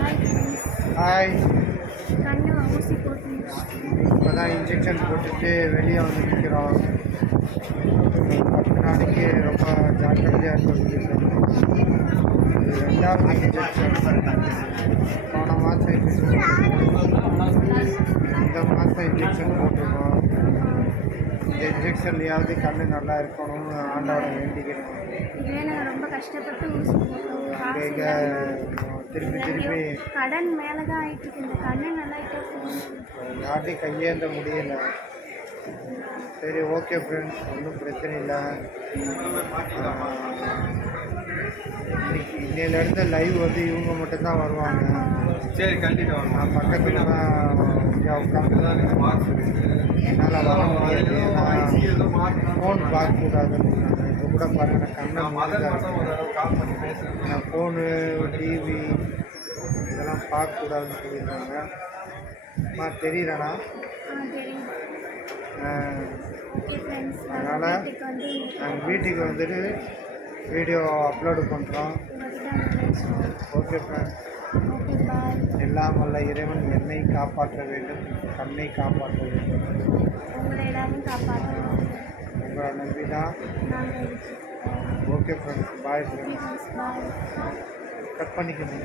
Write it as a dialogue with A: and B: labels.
A: Hi
B: இப்போ தான் injection போட்டுட்டு வெளியே வந்து நிற்கிறோம் பத்து நாளைக்கு ரொம்ப ஜாக்கிரதையாக இருக்க சொல்லி இது ரெண்டாவது இன்ஜெக்ஷன் போன மாதம் இன்ஜெக்ஷன் இந்த மாதம் இன்ஜெக்ஷன் போட்டிருக்கோம் இந்த இன்ஜெக்ஷன்லையாவது கண்ணு நல்லா இருக்கணும்னு ஆண்டவனை வேண்டிக்கிறோம்.
A: ரொம்ப கஷ்டப்பட்டு
B: திருப்பி திருப்பி
A: கடன் மேலே தான் ஆயிட்டு இருக்கு இந்த கண்ணு நல்லா.
B: யார்ட்டையும் கையேந்த முடியல. சரி ஓகே ஃப்ரெண்ட்ஸ் ஒன்றும் பிரச்சனை இல்லை. இன்னைக்கு இன்னையிலேருந்து லைவ் வந்து இவங்க மட்டும்தான் வருவாங்க.
C: சரி கண்டிப்பா
B: நான் பக்கத்தில் தான் உட்காந்து
C: மார்க்ஸ் இருக்கு.
B: என்னால் வர முடியாது. ஏன்னா ஃபோன் பார்க்கக்கூடாதுன்னு. இப்போ கூட பாருங்க நான் கண்ணை
C: நான்
B: ஃபோனு டிவி இதெல்லாம் பார்க்கக்கூடாதுன்னு சொல்லியிருக்காங்க. அம்மா
A: ஃப்ரெண்ட்ஸ்
B: அதனால
A: வீட்டுக்கு வந்து
B: நாங்கள் வீட்டுக்கு வந்துட்டு வீடியோ அப்லோடு பண்ணுறோம் ஓகே ஃப்ரெண்ட்ஸ் எல்லாம் வல்ல இறைவன் என்னை காப்பாற்ற வேண்டும் கண்ணை காப்பாற்ற வேண்டும். உங்களை நம்பி தான்
A: நாங்கள் இருக்கோம்
B: okay friends bye friends
A: friends bye
B: cut பண்ணிக்கணும்